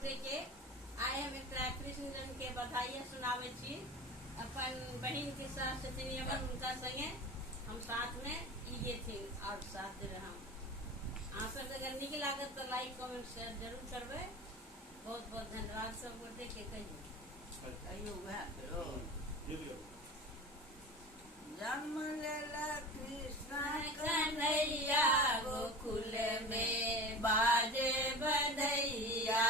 गोटे के आए हम एक कृष्ण जन्म के बधाई सुनावे छी अपन बहन के साथ सचिनियमन उनका संगे हम साथ में ये थे और साथ दे रहा हूँ। आप सब अगर निक लागत तो लाइक कमेंट शेयर जरूर करबे। बहुत बहुत धन्यवाद सब गोटे के कहियो जन्म लेला कृष्ण कन्हैया गोकुल में बाजे बधैया।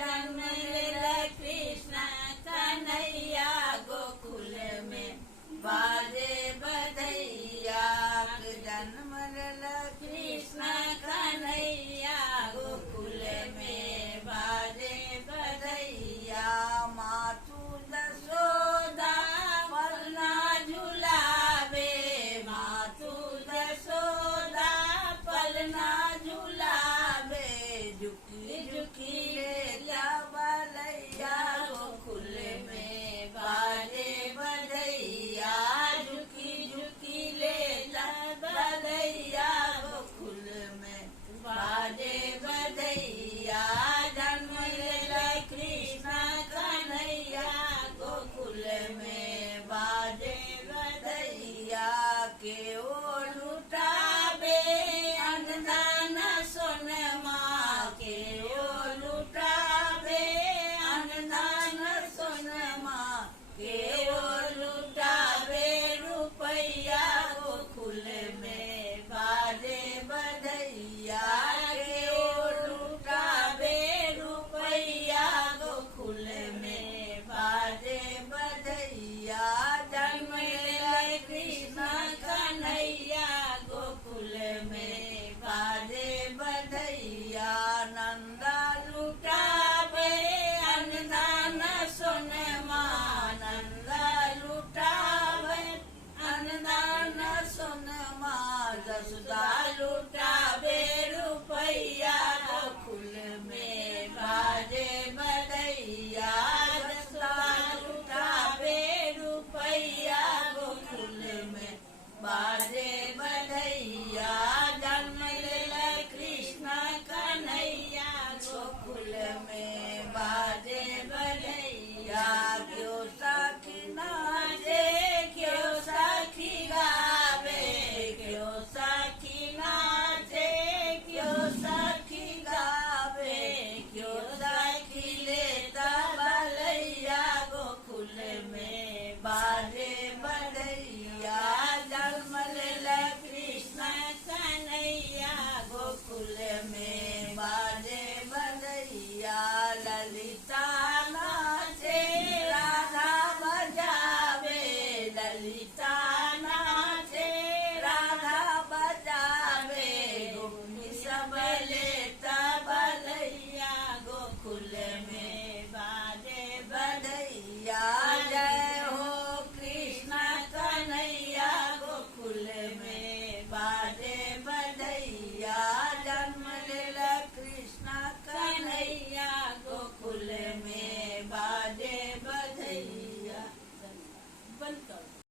जन्म लेला कृष्ण कन्हैया गोकुल में बाजे बधैया। जन्म लेला कृष्ण कन्हैया गोकुल में बाजे बधैया। मातु यशोदा पलना झुलावे, मातु यशोदा पलना झुलावे। झुकी झुकी ले जावलैया गोकुल में बाजे बधैया। झुकी झुकी ले जावलैया गोकुल में बाजे बधैया। जन्म लेला कृष्ण कन्हैया गोकुल में बाजे बधैया। के ओ लुटावे अन्नदान सोनमा, के ओ लुटावे अन्नदान सोनमा। के ओ लुटावे रुपैया गोकुल में बाजे बधैया। के ओ लुटावे रुपैया गोकुल में बाजे बधैया। जन्म लेला कृष्ण कन्हैया गोकुल में बाजे बधैया। नंदा लुटावे अन्नदान सोनमा, नंदा लुटावे अन्नदान सोनमा। जसोदा लुटावे रुपैया गोकुल में बाजे बधैया। जसोदा लुटावे रुपैया गोकुल में बाजे बधैया। जन्म लेला कृष्ण कन्हैया गोकुल में बाजे बधैया। क्यों सखी नाचे, क्यों सखी गावे, क्यों सखी नाचे, क्यों सखी गावे। क्यों सखी लेता बलैया गोकुल में बाजे बधैया। जन्म लेला कृष्ण कन्हैया गोकुल में बाजे बधैया। ललिता